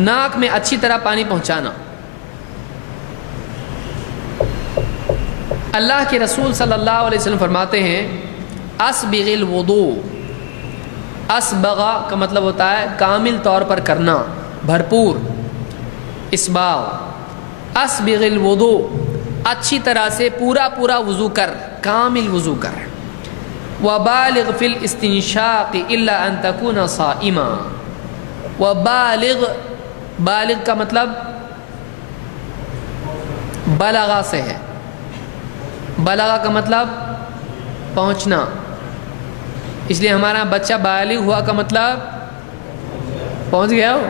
ناک میں اچھی طرح پانی پہنچانا. اللہ کے رسول صلی اللہ علیہ وسلم فرماتے ہیں اسبغ الوضوء. اسبغا کا مطلب ہوتا ہے کامل طور پر کرنا، بھرپور، اسباغ. اسبغ الوضوء، اچھی طرح سے پورا وضو کر، کامل وضو کر. وبالغ فی الاستنشاق الا ان تکون صائما. وبالغ، بالغ کا مطلب بلغہ سے ہے. بلغہ کا مطلب پہنچنا، اس لیے ہمارا بچہ بالغ ہوا کا مطلب پہنچ گیا ہو،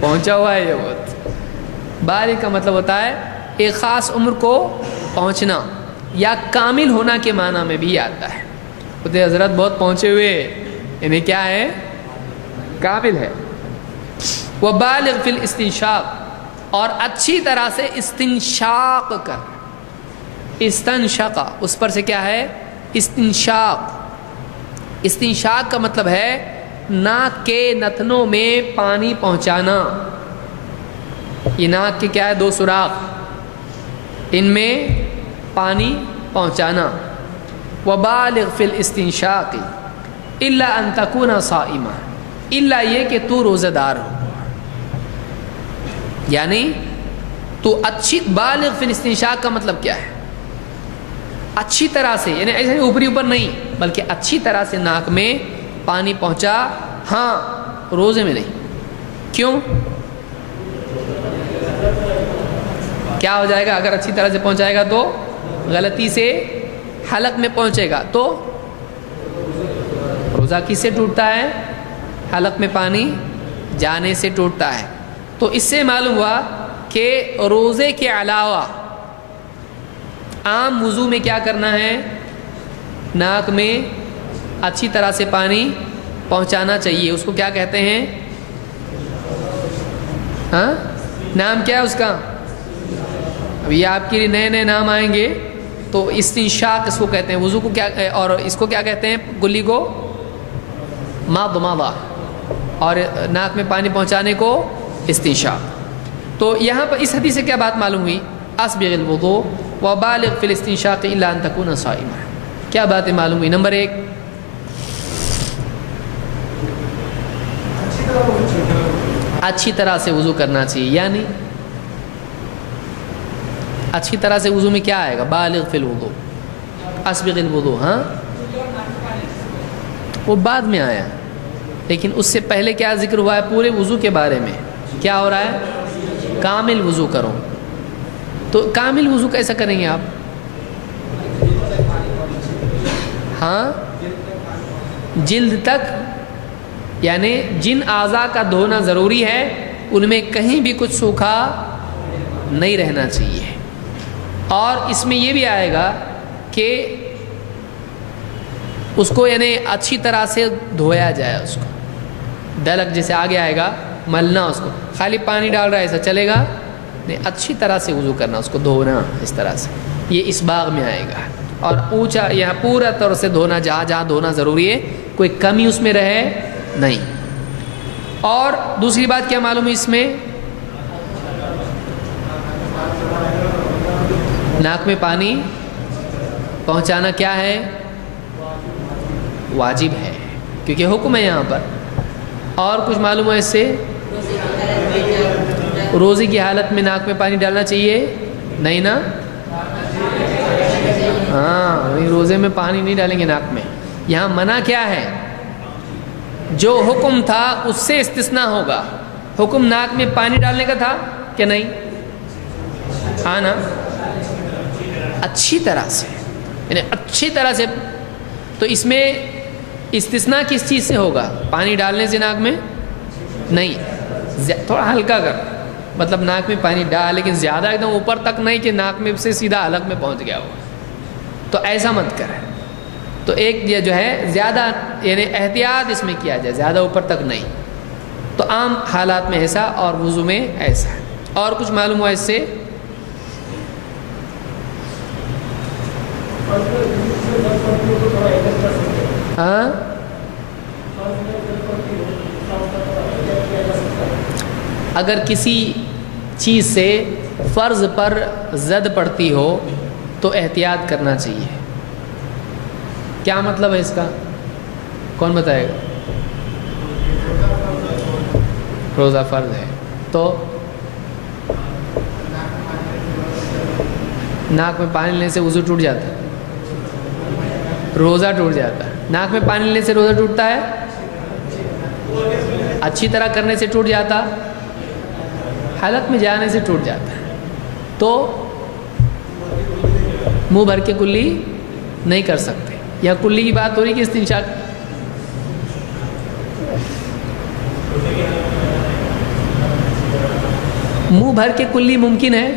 پہنچا ہوا ہے. یہ بہت بالغ کا مطلب ہوتا ہے ایک خاص عمر کو پہنچنا یا کامل ہونا کے معنی میں بھی آتا ہے. خدا حضرت بہت پہنچے ہوئے، انہیں کیا ہے؟ کامل ہے. وبالغ فی الاستنشاق، اور اچھی طرح سے استنشاق کر. استنشقا، اس پر سے کیا ہے؟ استنشاق. استنشاق کا مطلب ہے ناک کے نتنوں میں پانی پہنچانا. یہ ناک کے کیا ہے؟ 2 سوراخ، ان میں پانی پہنچانا. وبالغ فی الاستنشاق الا ان تکون صائما، الا یہ کہ تو روزہ دار ہو. یعنی تو اچھی، بالغ فی الاستنشاق کا مطلب کیا ہے؟ اچھی طرح سے، یعنی ایسے اوپری اوپر نہیں، بلکہ اچھی طرح سے ناک میں پانی پہنچا. ہاں، روزے میں نہیں. کیوں؟ کیا ہو جائے گا اگر اچھی طرح سے پہنچائے گا تو؟ غلطی سے حلق میں پہنچے گا تو روزہ کس سے ٹوٹتا ہے؟ حلق میں پانی جانے سے ٹوٹتا ہے. تو اس سے معلوم ہوا کہ روزے کے علاوہ عام وضو میں کیا کرنا ہے؟ ناک میں اچھی طرح سے پانی پہنچانا چاہیے. اس کو کیا کہتے ہیں؟ ہاں، نام کیا ہے اس کا؟ اب یہ آپ کے لیے نئے نئے نام آئیں گے. تو استنشاق اس کو کہتے ہیں. وضو کو کیا، اور اس کو کیا کہتے ہیں؟ گلی کو مضمضہ، اور ناک میں پانی پہنچانے کو استنشاق. تو یہاں پر اس حدیث سے کیا بات معلوم ہوئی؟ اسبغ الوضوء وبالغ فی الاستنشاق الا ان تکون صائما. کیا باتیں معلوم ہوئی؟ نمبر 1، اچھی طرح سے وضو کرنا چاہیے. یعنی اچھی طرح سے وضو میں کیا آئے گا؟ بالغ فی الوضوء، اسبغ الوضوء. ہاں، وہ بعد میں آیا، لیکن اس سے پہلے کیا ذکر ہوا ہے؟ پورے وضو کے بارے میں کیا ہو رہا ہے؟ کامل وضو کرو. تو کامل وضو کیسا کریں گے آپ؟ ہاں، جلد تک، یعنی جن اعضاء کا دھونا ضروری ہے ان میں کہیں بھی کچھ سوکھا نہیں رہنا چاہیے. اور اس میں یہ بھی آئے گا کہ اس کو یعنی اچھی طرح سے دھویا جائے. اس کو دلک جیسے آگے آئے گا، ملنا. اس کو خالی پانی ڈال رہا ہے ایسا چلے گا نہیں، اچھی طرح سے وضو کرنا، اس کو دھونا اس طرح سے. یہ اس باغ میں آئے گا. اور اونچا یہاں پورا طور سے دھونا، جہاں جہاں دھونا ضروری ہے، کوئی کمی اس میں رہے نہیں. اور دوسری بات کیا معلوم ہے اس میں؟ ناک میں پانی پہنچانا کیا ہے؟ واجب ہے، کیونکہ حکم ہے یہاں پر. اور کچھ معلوم ہے اس سے؟ روزے کی حالت میں ناک میں پانی ڈالنا چاہیے نہیں نا؟ ہاں، روزے میں پانی نہیں ڈالیں گے ناک میں. یہاں منع کیا ہے؟ جو حکم تھا اس سے استثناء ہوگا. حکم ناک میں پانی ڈالنے کا تھا کہ نہیں؟ ہاں نا؟ اچھی طرح سے، یعنی اچھی طرح سے. تو اس میں استثناء کس چیز سے ہوگا؟ پانی ڈالنے سے ناک میں نہیں، تھوڑا ہلکا کر، مطلب ناک میں پانی ڈال، لیکن زیادہ ایک دم اوپر تک نہیں کہ ناک میں سے سیدھا حلق میں پہنچ گیا ہو. تو ایسا مت کر. تو ایک یہ جو ہے زیادہ، یعنی احتیاط اس میں کیا جائے، زیادہ اوپر تک نہیں. تو عام حالات میں ایسا، اور وضو میں ایسا. اور کچھ معلوم ہوا اس سے؟ ہاں، اگر کسی چیز سے فرض پر زد پڑتی ہو تو احتیاط کرنا چاہیے. کیا مطلب ہے اس کا؟ کون بتائے گا؟ روزہ فرض ہے تو ناک میں پانی لینے سے وضو ٹوٹ جاتا ہے، روزہ ٹوٹ جاتا ہے. ناک میں پانی لینے سے روزہ ٹوٹتا ہے؟ اچھی طرح کرنے سے ٹوٹ جاتا، حلق میں جانے سے ٹوٹ جاتا ہے. تو منہ بھر کے کلی نہیں کر سکتے. یا کلی کی بات ہو رہی کہ استنشاق؟ منہ بھر کے کلی ممکن ہے؟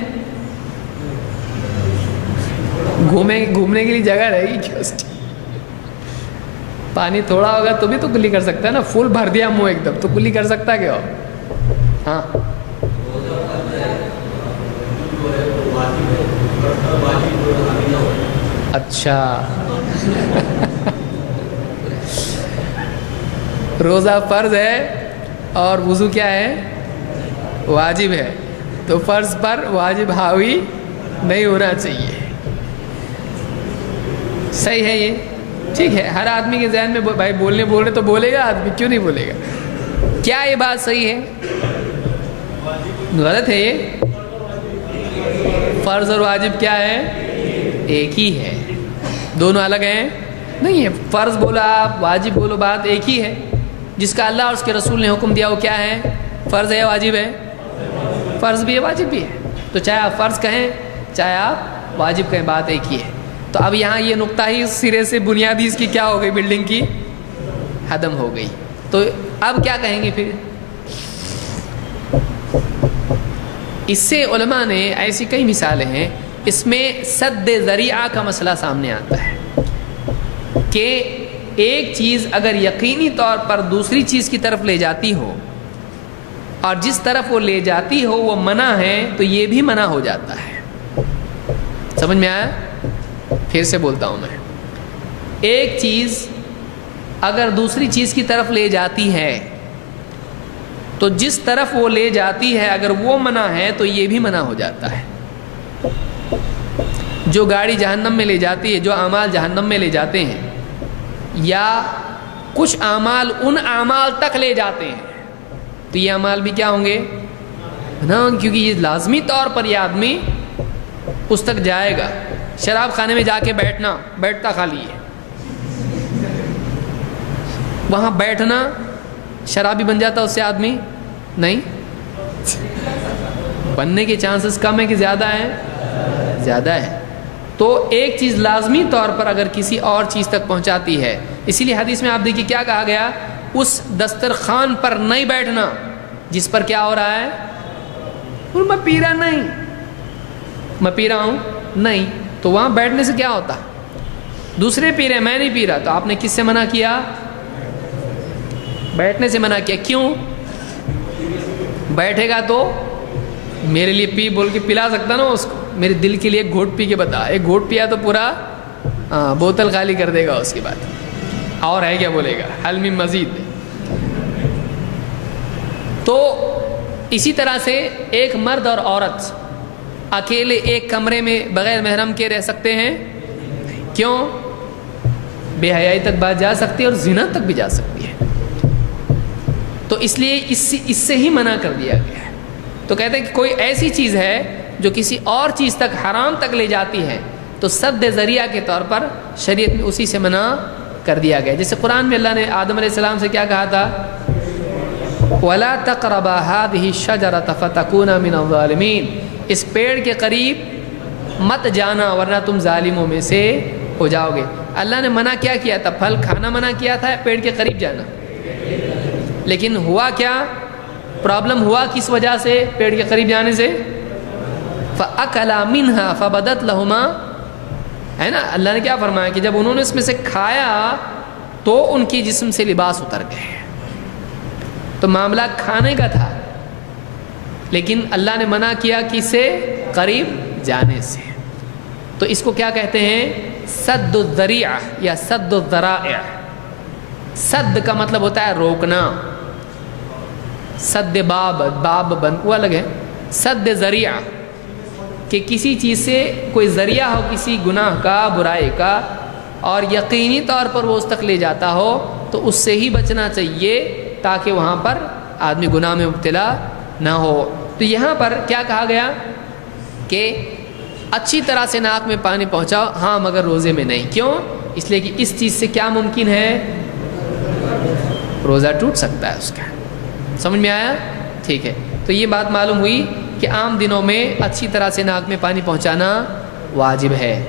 گھومنے کے لیے جگہ رہے گی کیا؟ پانی تھوڑا ہوگا تو بھی تو کلی کر سکتا ہے نا. فل بھر دیا منہ ایک دم تو کلی کر سکتا ہے کیا؟ ہاں اچھا روزہ فرض ہے اور وضو کیا ہے؟ واجب ہے. تو فرض پر واجب حاوی نہیں ہونا چاہیے. صحیح ہے یہ؟ ٹھیک ہے. ہر آدمی کے ذہن میں بھائی بول رہے تو بولے گا آدمی، کیوں نہیں بولے گا؟ کیا یہ بات صحیح ہے؟ غلط ہے یہ؟ فرض اور واجب کیا ہے؟ ایک ہی ہے. دونوں الگ ہیں؟ نہیں ہے. فرض بولا آپ، واجب بولو، بات ایک ہی ہے. جس کا اللہ اور اس کے رسول نے حکم دیا وہ کیا ہے؟ فرض ہے یا واجب ہے؟ فرض بھی ہے واجب بھی ہے. تو چاہے آپ فرض کہیں چاہے آپ واجب کہیں، بات ایک ہی ہے. تو اب یہاں یہ نقطہ ہی سرے سے بنیادی اس کی کیا ہو گئی؟ بلڈنگ کی ہدم ہو گئی. تو اب کیا کہیں گے پھر؟ اس سے علماء نے ایسی کئی مثالیں ہیں. اس میں سد ذریعہ کا مسئلہ سامنے آتا ہے کہ ایک چیز اگر یقینی طور پر دوسری چیز کی طرف لے جاتی ہو اور جس طرف وہ لے جاتی ہو وہ منع ہے تو یہ بھی منع ہو جاتا ہے. سمجھ میں آیا؟ پھر سے بولتا ہوں میں. ایک چیز اگر دوسری چیز کی طرف لے جاتی ہے تو جس طرف وہ لے جاتی ہے اگر وہ منع ہے تو یہ بھی منع ہو جاتا ہے. جو گاڑی جہنم میں لے جاتی ہے، جو اعمال جہنم میں لے جاتے ہیں، یا کچھ اعمال ان اعمال تک لے جاتے ہیں تو یہ اعمال بھی کیا ہوں گے؟ نا، کیونکہ یہ لازمی طور پر یہ آدمی اس تک جائے گا. شراب خانے میں جا کے بیٹھتا خالی ہے، وہاں بیٹھنا شرابی بن جاتا اس سے آدمی؟ نہیں، بننے کے چانسز کم ہے کہ زیادہ ہے؟ زیادہ ہے. تو ایک چیز لازمی طور پر اگر کسی اور چیز تک پہنچاتی ہے، اسی لیے حدیث میں آپ دیکھیے کیا کہا گیا؟ اس دسترخوان پر نہیں بیٹھنا جس پر کیا ہو رہا ہے؟ میں پی رہا نہیں، میں پی رہا ہوں نہیں. تو وہاں بیٹھنے سے کیا ہوتا؟ دوسرے پی رہے ہیں، میں نہیں پی رہا. تو آپ نے کس سے منع کیا؟ بیٹھنے سے منع کیا. کیوں؟ بیٹھے گا تو میرے لیے پی بول کے پلا سکتا نا اس کو. میرے دل کے لیے ایک گھوٹ پی کے بتا. ایک گھوٹ پیا تو پورا بوتل خالی کر دے گا اس کے بعد. اور ہے کیا بولے گا؟ حل من مزید. تو اسی طرح سے ایک مرد اور عورت اکیلے ایک کمرے میں بغیر محرم کے رہ سکتے ہیں؟ کیوں؟ بے حیائی تک بات جا سکتی ہے اور زنا تک بھی جا سکتی ہے. تو اس لیے اس سے ہی منع کر دیا گیا ہے. تو کہتے ہیں کہ کوئی ایسی چیز ہے جو کسی اور چیز تک، حرام تک لے جاتی ہے تو سد ذریعہ کے طور پر شریعت میں اسی سے منع کر دیا گیا. جیسے قرآن میں اللہ نے آدم علیہ السلام سے کیا کہا تھا؟ وَلَا تَقْرَبَا هَٰذِهِ الشَّجَرَةَ فَتَكُونَ مِنَ الظَّالِمِينَ. اس پیڑ کے قریب مت جانا ورنہ تم ظالموں میں سے ہو جاؤ گے. اللہ نے منع کیا کیا تھا؟ پھل کھانا منع کیا تھا، پیڑ کے قریب جانا. لیکن ہوا کیا؟ پرابلم ہوا کس وجہ سے پیڑ کے قریب جانے سے؟ فَأَكَلَا مِنْهَا فَبَدَتْ لَهُمَا. ہے نا، اللہ نے کیا فرمایا کہ جب انہوں نے اس میں سے کھایا تو ان کی جسم سے لباس اتر گئے. تو معاملہ کھانے کا تھا لیکن اللہ نے منع کیا کس سے؟ قریب جانے سے. تو اس کو کیا کہتے ہیں؟ سد الذریعہ یا سد الذرائع. سد کا مطلب ہوتا ہے روکنا، سد باب، باب بند وہ الگ ہے، سد ذریعہ کہ کسی چیز سے کوئی ذریعہ ہو کسی گناہ کا، برائی کا، اور یقینی طور پر وہ اس تک لے جاتا ہو تو اس سے ہی بچنا چاہیے تاکہ وہاں پر آدمی گناہ میں مبتلا نہ ہو۔ تو یہاں پر کیا کہا گیا کہ اچھی طرح سے ناک میں پانی پہنچاؤ، ہاں مگر روزے میں نہیں۔ کیوں؟ اس لیے کہ اس چیز سے کیا ممکن ہے؟ روزہ ٹوٹ سکتا ہے اس کا۔ سمجھ میں آیا؟ ٹھیک ہے، تو یہ بات معلوم ہوئی کہ عام دنوں میں اچھی طرح سے ناک میں پانی پہنچانا واجب ہے۔